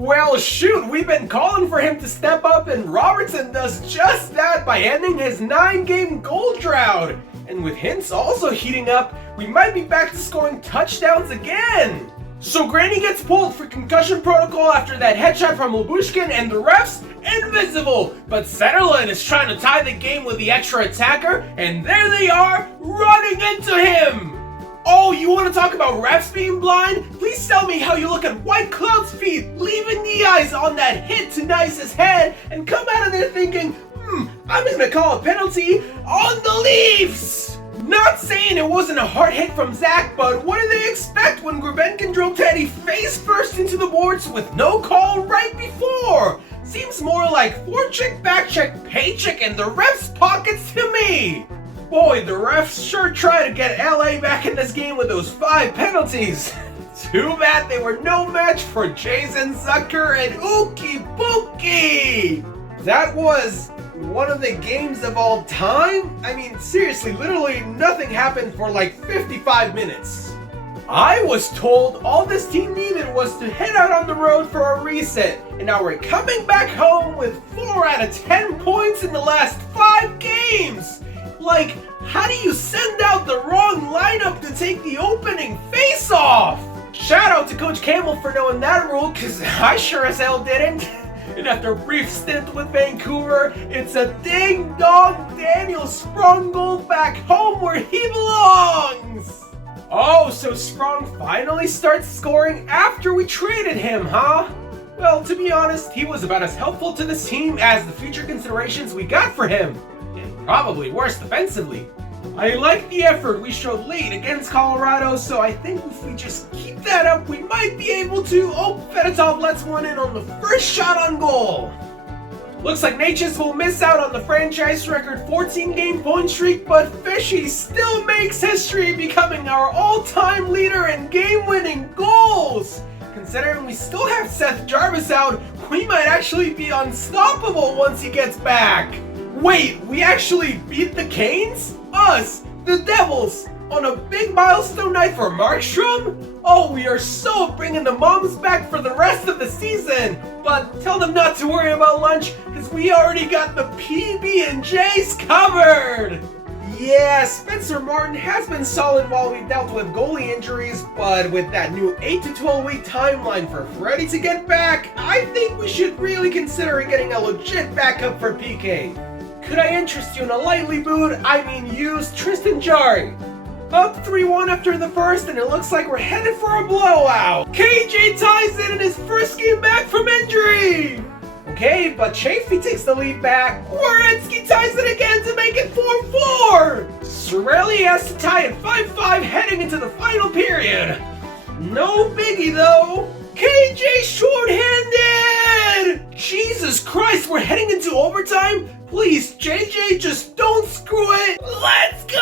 Well, shoot, we've been calling for him to step up, and Robertson does just that by ending his 9-game goal drought. And with Hintz also heating up, we might be back to scoring touchdowns again. So Granny gets pulled for concussion protocol after that headshot from Labushkin, and the refs invisible. But Setterlund is trying to tie the game with the extra attacker, and there they are, running into him. Oh, you want to talk about refs being blind? Please tell me how you look at White Cloud's feet, leaving the eyes on that hit to Nice's head, and come out of there thinking, I'm gonna call a penalty on the Leafs! Not saying it wasn't a hard hit from Zach, but what do they expect when Grebenkin drove Teddy face first into the boards with no call right before? Seems more like forecheck, backcheck, paycheck in the refs' pockets to me! Boy, the refs sure try to get LA back in this game with those 5 penalties. Too bad they were no match for Jason Zucker and Ookie Bookie! That was one of the games of all time? I mean, seriously, literally nothing happened for like 55 minutes. I was told all this team needed was to head out on the road for a reset, and now we're coming back home with 4 out of 10 points in the last 5 games! Like, how do you send out the wrong lineup to take the opening face-off? Shout out to Coach Campbell for knowing that rule, cause I sure as hell didn't. And after a brief stint with Vancouver, it's a ding-dong Daniel Sprong goal back home where he belongs! Oh, so Sprong finally starts scoring after we traded him, huh? Well, to be honest, he was about as helpful to this team as the future considerations we got for him. And probably worse defensively. I like the effort we showed late against Colorado, so I think if we just keep that up, we might be able to... Oh, Fedotov lets one in on the first shot on goal. Looks like Natchez will miss out on the franchise record 14-game point streak, but Fishy still makes history, becoming our all-time leader in game-winning goals. Considering we still have Seth Jarvis out, we might actually be unstoppable once he gets back. Wait, we actually beat the Canes? Us, the Devils, on a big milestone night for Markstrom? Oh, we are so bringing the moms back for the rest of the season. But tell them not to worry about lunch, because we already got the PB&Js covered. Yeah, Spencer Martin has been solid while we dealt with goalie injuries, but with that new 8 to 12 week timeline for Freddie to get back, I think we should really consider getting a legit backup for PK. Could I interest you in a lightly booed, used Tristan Jarry? Up 3-1 after the first, and it looks like we're headed for a blowout. KJ ties it in his first game back from injury. Okay, but Chafee takes the lead back. Werenski ties it again to make it 4-4. Cirelli has to tie it 5-5 heading into the final period. No biggie though. KJ short-handed! Jesus Christ, we're heading into overtime? Please, JJ, just don't screw it! Let's go!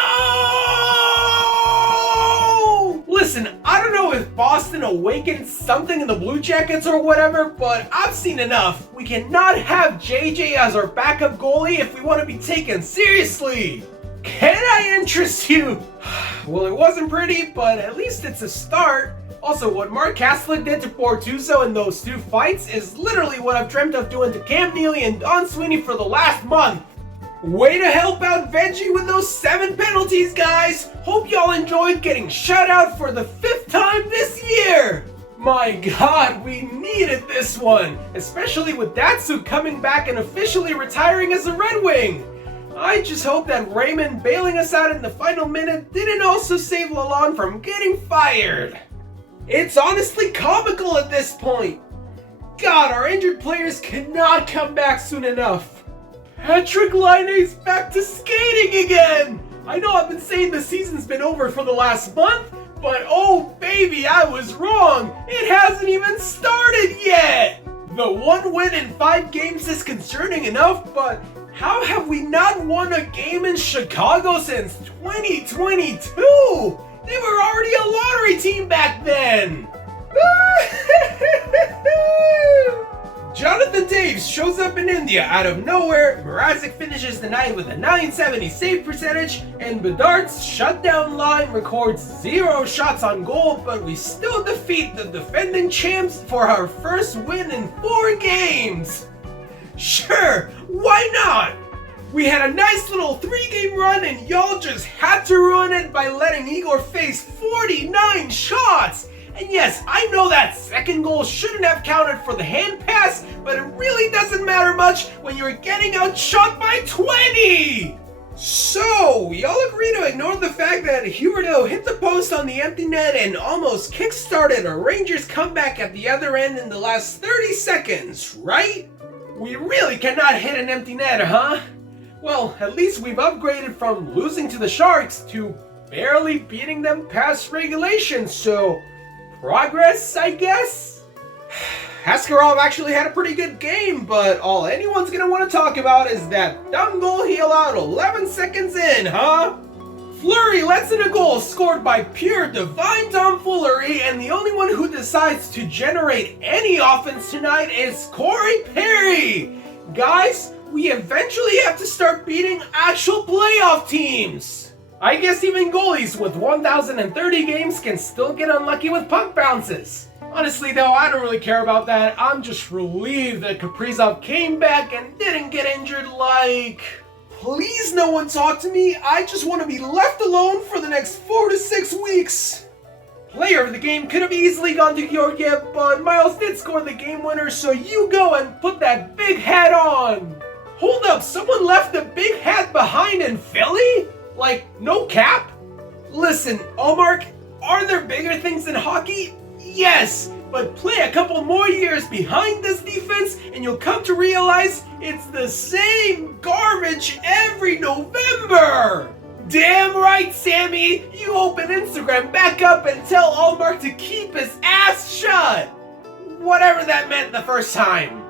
Listen, I don't know if Boston awakened something in the Blue Jackets or whatever, but I've seen enough. We cannot have JJ as our backup goalie if we want to be taken seriously. Can I interest you? Well, it wasn't pretty, but at least it's a start. Also, what Mark Kaslick did to Bortuzzo in those 2 fights is literally what I've dreamt of doing to Cam Neely and Don Sweeney for the last month. Way to help out Veggie with those 7 penalties, guys! Hope y'all enjoyed getting shut out for the 5th time this year! My god, we needed this one! Especially with Datsyuk coming back and officially retiring as a Red Wing! I just hope that Raymond bailing us out in the final minute didn't also save Lalonde from getting fired! It's honestly comical at this point! God, our injured players cannot come back soon enough! Patrick Laine's back to skating again! I know I've been saying the season's been over for the last month, but oh baby, I was wrong! It hasn't even started yet! The 1 win in 5 games is concerning enough, but how have we not won a game in Chicago since 2022? They were already a lottery team back then! Jonathan the Daves shows up in India out of nowhere, Mrazek finishes the night with a .970 save percentage, and Bedard's shutdown line records 0 shots on goal, but we still defeat the defending champs for our first win in 4 games. Sure, why not? We had a nice little 3-game run and y'all just had to ruin it by letting Igor face 49 shots! And yes, I know that second goal shouldn't have counted for the hand pass, but it really doesn't matter much when you're getting outshot by 20! So, y'all agree to ignore the fact that Huberdeau hit the post on the empty net and almost kick-started a Rangers comeback at the other end in the last 30 seconds, right? We really cannot hit an empty net, huh? Well, at least we've upgraded from losing to the Sharks to barely beating them past regulation, so progress, I guess? Askarov actually had a pretty good game, but all anyone's gonna want to talk about is that dumb goal he allowed 11 seconds in, huh? Fleury lets in a goal scored by pure divine tomfoolery, and the only one who decides to generate any offense tonight is Corey Perry! Guys, we eventually have to start beating actual playoff teams! I guess even goalies with 1,030 games can still get unlucky with puck bounces. Honestly though, I don't really care about that. I'm just relieved that Kaprizov came back and didn't get injured like... Please no one talk to me, I just want to be left alone for the next 4 to 6 weeks. Player of the game could have easily gone to Georgiev, but Miles did score the game winner, so you go and put that big hat on. Hold up, someone left the big hat behind in Philly? Like, no cap? Listen, Allmark, are there bigger things in hockey? Yes, but play a couple more years behind this defense and you'll come to realize it's the same garbage every November! Damn right, Sammy! You open Instagram back up and tell Allmark to keep his ass shut! Whatever that meant the first time.